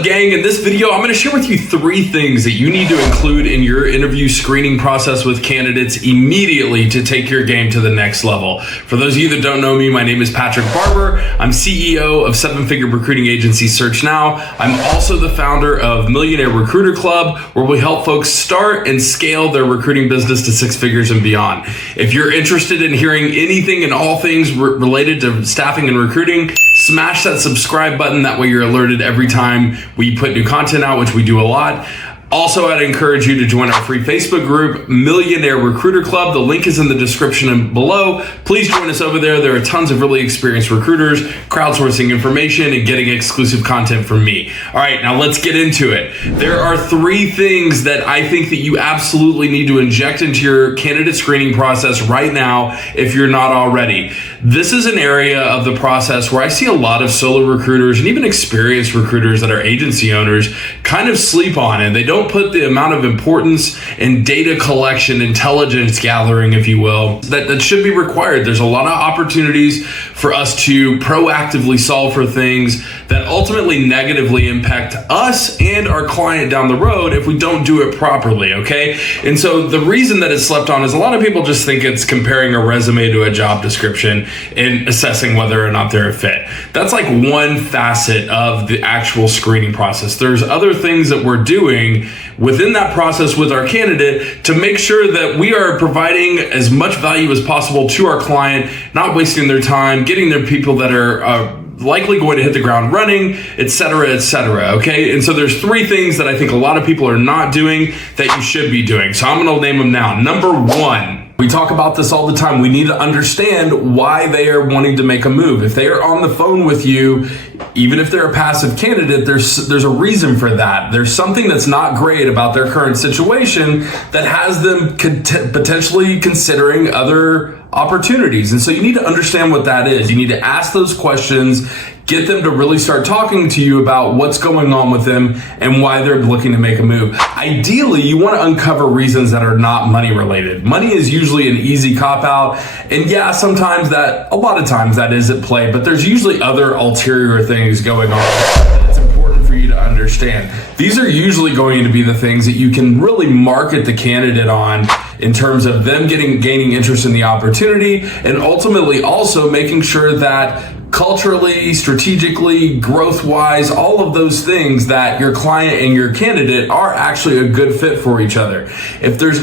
up, gang? In this video, I'm going to share with you 3 things that you need to include in your interview screening process with candidates immediately to take your game to the next level. For those of you that don't know me, my name is Patrick Barber. I'm CEO of 7-figure recruiting agency Search Now. I'm also the founder of Millionaire Recruiter Club, where we help folks start and scale their recruiting business to 6 figures and beyond. If you're interested in hearing anything and all things related to staffing and recruiting, smash that subscribe button. That way you're alerted every time we put new content out, which we do a lot. Also, I'd encourage you to join our free Facebook group, Millionaire Recruiter Club. The link is in the description below. Please join us over there. There are tons of really experienced recruiters, crowdsourcing information, and getting exclusive content from me. All right, now let's get into it. There are 3 things that I think that you absolutely need to inject into your candidate screening process right now if you're not already. This is an area of the process where I see a lot of solo recruiters and even experienced recruiters that are agency owners kind of sleep on, and they don't put the amount of importance in data collection, intelligence gathering, if you will, that should be required. There's a lot of opportunities for us to proactively solve for things that ultimately negatively impact us and our client down the road if we don't do it properly, okay? And so the reason that it's slept on is a lot of people just think it's comparing a resume to a job description and assessing whether or not they're a fit. That's like one facet of the actual screening process. There's other things that we're doing within that process with our candidate to make sure that we are providing as much value as possible to our client, not wasting their time, getting their people that are likely going to hit the ground running, et cetera, okay? And so there's 3 things that I think a lot of people are not doing that you should be doing. So I'm gonna name them now. Number 1, we talk about this all the time. We need to understand why they are wanting to make a move. If they are on the phone with you, even if they're a passive candidate, there's a reason for that. There's something that's not great about their current situation that has them potentially considering other opportunities. And so you need to understand what that is. You need to ask those questions, get them to really start talking to you about what's going on with them and why they're looking to make a move. Ideally, you want to uncover reasons that are not money related. Money is usually an easy cop out. And yeah, a lot of times that is at play, but there's usually other ulterior things going on. It's important for you to understand. These are usually going to be the things that you can really market the candidate on in terms of them gaining interest in the opportunity, and ultimately also making sure that culturally, strategically, growth-wise, all of those things that your client and your candidate are actually a good fit for each other. If there's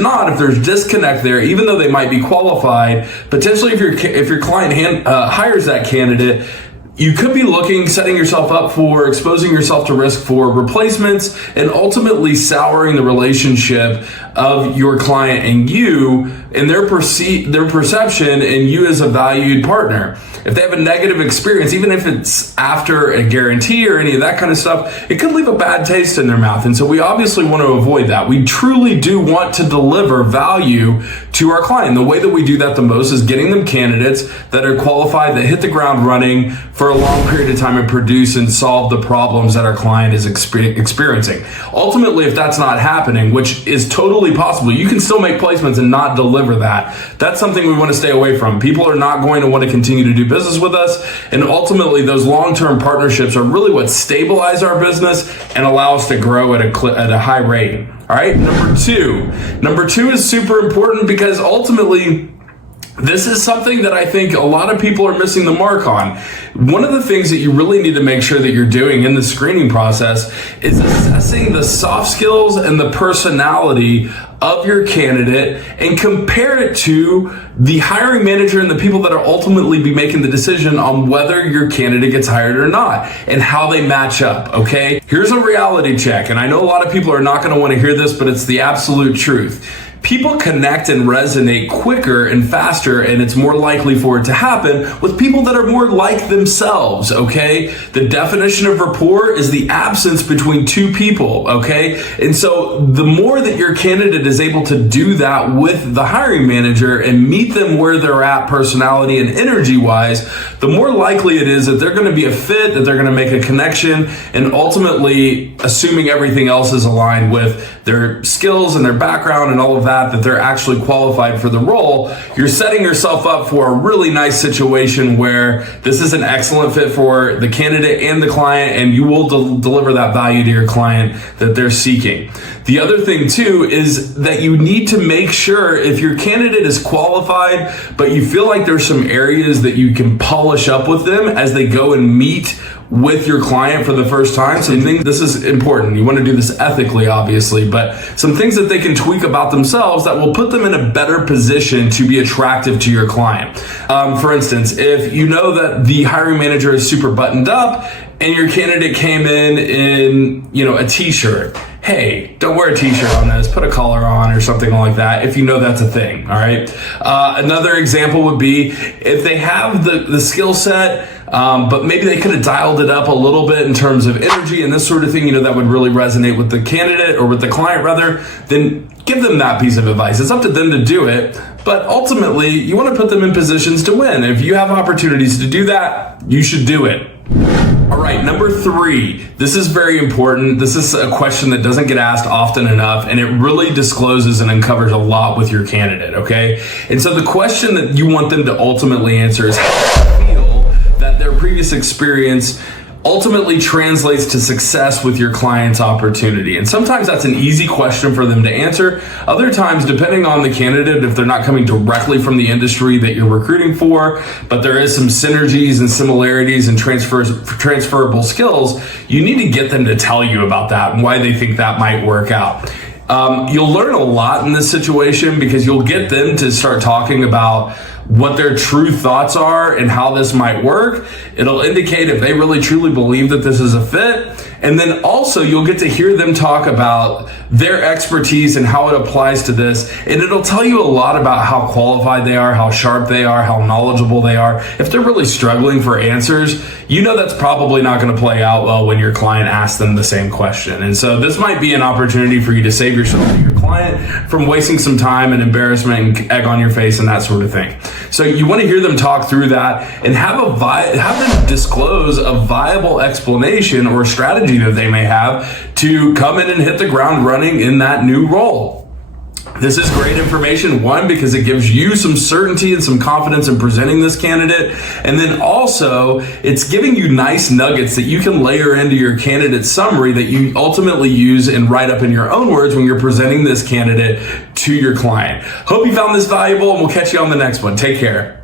disconnect there, even though they might be qualified, potentially if your client hires that candidate, you could be setting yourself up for exposing yourself to risk for replacements and ultimately souring the relationship of your client and you and their perception and you as a valued partner. If they have a negative experience, even if it's after a guarantee or any of that kind of stuff, it could leave a bad taste in their mouth. And so we obviously want to avoid that. We truly do want to deliver value to our client. The way that we do that the most is getting them candidates that are qualified, that hit the ground running for a long period of time and produce and solve the problems that our client is experiencing. Ultimately, if that's not happening, which is totally possible, you can still make placements and not deliver that. That's something we want to stay away from. People are not going to want to continue to do business with us, and ultimately those long-term partnerships are really what stabilize our business and allow us to grow at a high rate. All right, number two is super important because ultimately this is something that I think a lot of people are missing the mark on. One of the things that you really need to make sure that you're doing in the screening process is assessing the soft skills and the personality of your candidate and compare it to the hiring manager and the people that are ultimately be making the decision on whether your candidate gets hired or not and how they match up, okay? Here's a reality check, and I know a lot of people are not gonna wanna hear this, but it's the absolute truth. People connect and resonate quicker and faster, and it's more likely for it to happen with people that are more like themselves, okay? The definition of rapport is the absence between 2 people, okay? And so the more that your candidate is able to do that with the hiring manager and meet them where they're at personality and energy-wise, the more likely it is that they're gonna be a fit, that they're gonna make a connection, and ultimately, assuming everything else is aligned with their skills and their background and all of that they're actually qualified for the role, you're setting yourself up for a really nice situation where this is an excellent fit for the candidate and the client, and you will deliver that value to your client that they're seeking. The other thing too is that you need to make sure if your candidate is qualified, but you feel like there's some areas that you can polish up with them as they go and meet with your client for the first time. Some things, this is important. You want to do this ethically, obviously, but some things that they can tweak about themselves that will put them in a better position to be attractive to your client. For instance, if you know that the hiring manager is super buttoned up and your candidate came in, a t-shirt, hey, don't wear a t-shirt on this, put a collar on or something like that if you know that's a thing, all right? Another example would be if they have the skill set, but maybe they could have dialed it up a little bit in terms of energy and this sort of thing, that would really resonate with the candidate or with the client rather, then give them that piece of advice. It's up to them to do it, but ultimately you want to put them in positions to win. If you have opportunities to do that, you should do it. All right, number 3, this is very important. This is a question that doesn't get asked often enough, and it really discloses and uncovers a lot with your candidate, okay? And so the question that you want them to ultimately answer is how do you feel that their previous experience ultimately translates to success with your client's opportunity? And sometimes that's an easy question for them to answer. Other times, depending on the candidate, if they're not coming directly from the industry that you're recruiting for, but there is some synergies and similarities and transferable skills, you need to get them to tell you about that and why they think that might work out. You'll learn a lot in this situation because you'll get them to start talking about what their true thoughts are and how this might work. It'll indicate if they really truly believe that this is a fit. And then also you'll get to hear them talk about their expertise and how it applies to this. And it'll tell you a lot about how qualified they are, how sharp they are, how knowledgeable they are. If they're really struggling for answers, that's probably not going to play out well when your client asks them the same question. And so this might be an opportunity for you to save yourself and your client from wasting some time and embarrassment and egg on your face and that sort of thing. So you want to hear them talk through that and have them disclose a viable explanation or strategy that they may have to come in and hit the ground running in that new role. This is great information, one, because it gives you some certainty and some confidence in presenting this candidate. And then also, it's giving you nice nuggets that you can layer into your candidate summary that you ultimately use and write up in your own words when you're presenting this candidate to your client. Hope you found this valuable, and we'll catch you on the next one. Take care.